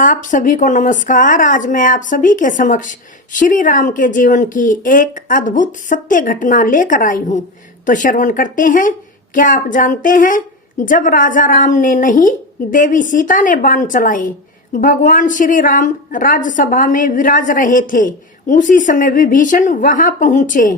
आप सभी को नमस्कार। आज मैं आप सभी के समक्ष श्री राम के जीवन की एक अद्भुत सत्य घटना लेकर आई हूँ। तो श्रवण करते हैं। क्या आप जानते हैं, जब राजा राम ने नहीं देवी सीता ने बाण चलाए, भगवान श्री राम राज्यसभा में विराज रहे थे। उसी समय विभीषण वहां पहुंचे।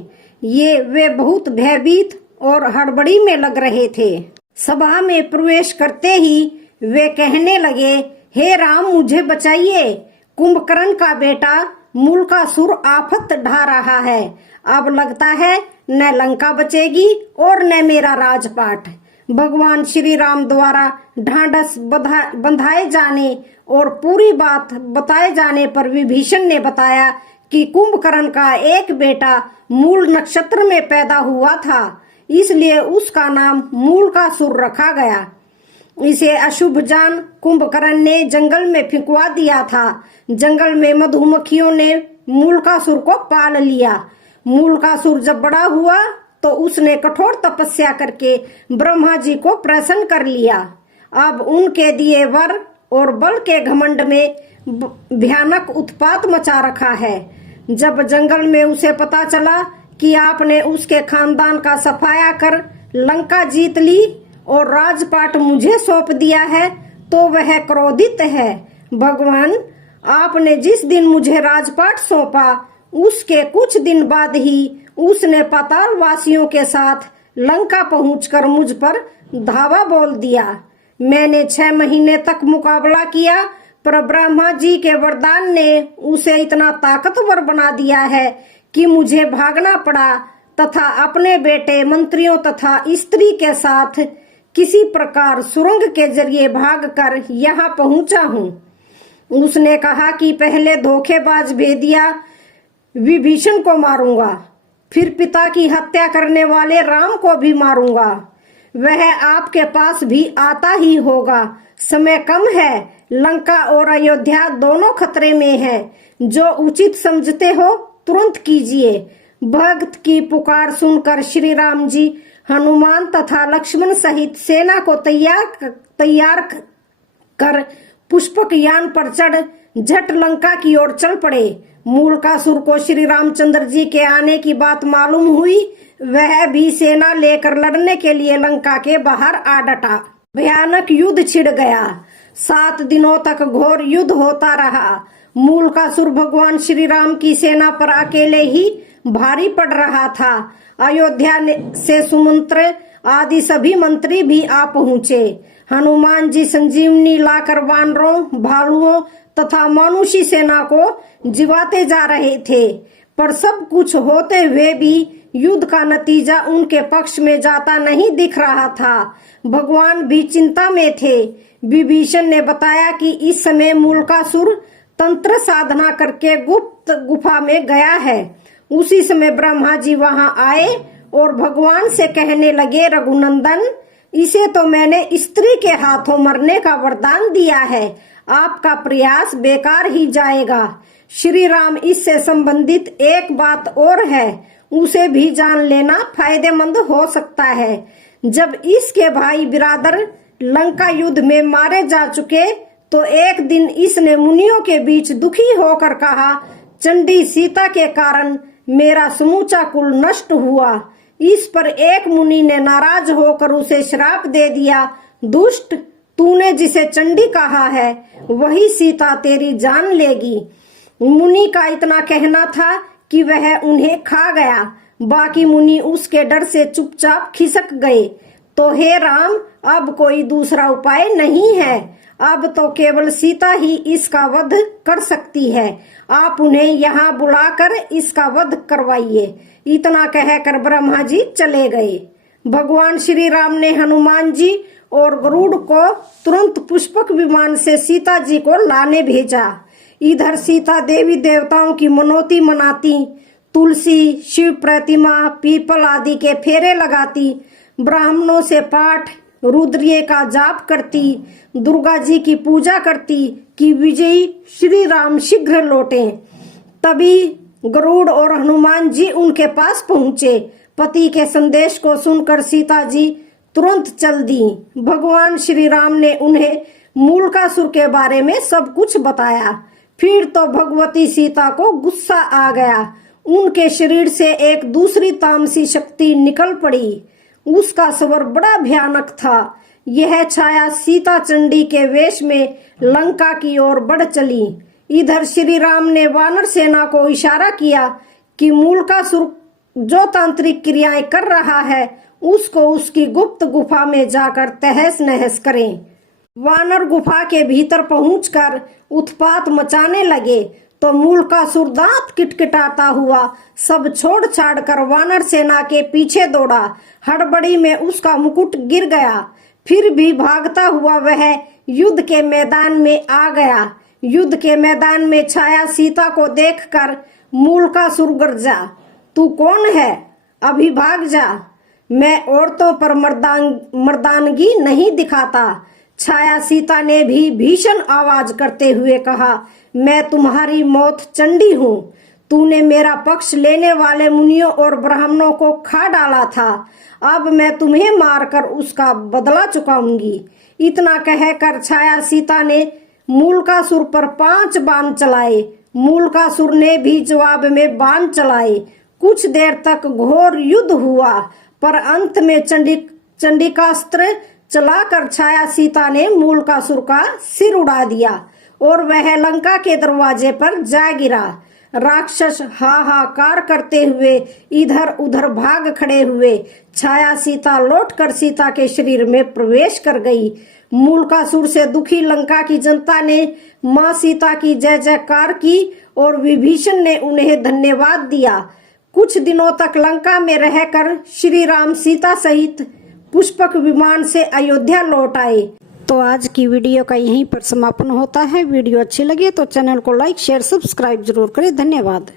वे बहुत भयभीत और हड़बड़ी में लग रहे थे। सभा में प्रवेश करते ही वे कहने लगे, हे राम, मुझे बचाइए। कुंभकर्ण का बेटा मूलकासुर आफत ढा रहा है। अब लगता है न लंका बचेगी और न मेरा राजपाट। भगवान श्री राम द्वारा ढांढस बंधाए जाने और पूरी बात बताए जाने पर विभीषण ने बताया कि कुंभकर्ण का एक बेटा मूल नक्षत्र में पैदा हुआ था, इसलिए उसका नाम मूलकासुर रखा गया। इसे अशुभ जान कुंभकर्ण ने जंगल में फेंकवा दिया था। जंगल में मधुमक्खियों ने मूलकासुर को पाल लिया। मूलकासुर जब बड़ा हुआ तो उसने कठोर तपस्या करके ब्रह्मा जी को प्रसन्न कर लिया। अब उनके दिए वर और बल के घमंड में भयानक उत्पात मचा रखा है। जब जंगल में उसे पता चला कि आपने उसके खानदान का सफाया कर लंका जीत ली और राजपाट मुझे सौंप दिया है, तो वह क्रोधित है। भगवान, आपने जिस दिन मुझे राजपाट सौंपा उसके कुछ दिन बाद ही उसने पाताल वासियों के साथ लंका पहुंचकर मुझ पर धावा बोल दिया। मैंने 6 महीने तक मुकाबला किया, पर ब्रह्मा जी के वरदान ने उसे इतना ताकतवर बना दिया है कि मुझे भागना पड़ा तथा अपने बेटे, मंत्रियों तथा स्त्री के साथ किसी प्रकार सुरंग के जरिए भागकर यहाँ पहुंचा हूँ। उसने कहा कि पहले धोखेबाज भेदिया विभीषण को मारूंगा, फिर पिता की हत्या करने वाले राम को भी मारूंगा। वह आपके पास भी आता ही होगा। समय कम है। लंका और अयोध्या दोनों खतरे में है। जो उचित समझते हो तुरंत कीजिए। भक्त की पुकार सुनकर श्री राम जी हनुमान तथा लक्ष्मण सहित सेना को तैयार कर पुष्पक यान पर चढ़ झट लंका की ओर चल पड़े। मूलकासुर को श्री रामचंद्र जी के आने की बात मालूम हुई। वह भी सेना लेकर लड़ने के लिए लंका के बाहर आ डटा। भयानक युद्ध छिड़ गया। 7 दिनों तक घोर युद्ध होता रहा। मूलकासुर भगवान श्री राम की सेना पर अकेले ही भारी पड़ रहा था। अयोध्या से सुमंत्र आदि सभी मंत्री भी आ पहुंचे। हनुमान जी संजीवनी लाकर वानरों, भालुओं तथा मानुषी सेना को जिवाते जा रहे थे, पर सब कुछ होते हुए भी युद्ध का नतीजा उनके पक्ष में जाता नहीं दिख रहा था। भगवान भी चिंता में थे। विभीषण ने बताया कि इस समय मूलकासुर तंत्र साधना करके गुप्त गुफा में गया है। उसी समय ब्रह्मा जी वहां आए और भगवान से कहने लगे, रघुनंदन, इसे तो मैंने स्त्री के हाथों मरने का वरदान दिया है। आपका प्रयास बेकार ही जाएगा। श्री राम, इससे संबंधित एक बात और है, उसे भी जान लेना फायदेमंद हो सकता है। जब इसके भाई बिरादर लंका युद्ध में मारे जा चुके तो एक दिन इसने मुनियों के बीच दुखी होकर कहा, चंडी सीता के कारण मेरा समूचा कुल नष्ट हुआ। इस पर एक मुनि ने नाराज होकर उसे श्राप दे दिया, दुष्ट, तूने जिसे चंडी कहा है वही सीता तेरी जान लेगी। मुनि का इतना कहना था कि वह उन्हें खा गया। बाकी मुनि उसके डर से चुपचाप खिसक गए। तो हे राम, अब कोई दूसरा उपाय नहीं है। अब तो केवल सीता ही इसका वध कर सकती है। आप उन्हें यहाँ बुलाकर इसका वध करवाइए। इतना कहकर ब्रह्मा जी चले गए। भगवान श्री राम ने हनुमान जी और गरुड़ को तुरंत पुष्पक विमान से सीता जी को लाने भेजा। इधर सीता देवी देवताओं की मनौती मनाती, तुलसी, शिव प्रतिमा, पीपल आदि के फेरे लगाती, ब्राह्मणों से पाठ रुद्रीय का जाप करती, दुर्गा जी की पूजा करती कि विजयी श्री राम शीघ्र लौटें। तभी गरुड़ और हनुमान जी उनके पास पहुंचे। पति के संदेश को सुनकर सीता जी तुरंत चल दी। भगवान श्री राम ने उन्हें मूलकासुर के बारे में सब कुछ बताया। फिर तो भगवती सीता को गुस्सा आ गया। उनके शरीर से एक दूसरी तामसी शक्ति निकल पड़ी। उसका स्वर बड़ा भयानक था। यह छाया सीता चंडी के वेश में लंका की ओर बढ़ चली। इधर श्री राम ने वानर सेना को इशारा किया कि मूलकासुर जो तांत्रिक क्रियाएं कर रहा है उसको उसकी गुप्त गुफा में जाकर तहस नहस करें। वानर गुफा के भीतर पहुंचकर उत्पात मचाने लगे तो मूलकासुर दांत किटकिटाता हुआ सब छोड़ छाड़ कर वानर सेना के पीछे दौड़ा। हड़बड़ी में उसका मुकुट गिर गया। फिर भी भागता हुआ वह युद्ध के मैदान में आ गया। युद्ध के मैदान में छाया सीता को देखकर मूलकासुर गरजा, तू कौन है? अभी भाग जा, मैं औरतों पर मर्दानगी नहीं दिखाता। छाया सीता ने भी भीषण आवाज करते हुए कहा, मैं तुम्हारी मौत चंडी हूँ। तूने मेरा पक्ष लेने वाले मुनियों और ब्राह्मणों को खा डाला था। अब मैं तुम्हें मारकर उसका बदला चुकाऊंगी। इतना कहकर छाया सीता ने मूलकासुर पर 5 बाण चलाए। मूलकासुर ने भी जवाब में बाण चलाए। कुछ देर तक घोर युद्ध हुआ, पर अंत में चंडिकास्त्र चलाकर छाया सीता ने मूलकासुर का सिर उड़ा दिया और वह लंका के दरवाजे पर जा गिरा। राक्षस हाहाकार करते हुए इधर उधर भाग खड़े हुए। छाया सीता लौटकर सीता के शरीर में प्रवेश कर गई। मूलकासुर से दुखी लंका की जनता ने मां सीता की जय जयकार की और विभीषण ने उन्हें धन्यवाद दिया। कुछ दिनों तक लंका में रहकर श्री राम सीता सहित पुष्पक विमान से अयोध्या लौट आए। तो आज की वीडियो का यहीं पर समापन होता है। वीडियो अच्छी लगे तो चैनल को लाइक शेयर सब्सक्राइब जरूर करें। धन्यवाद।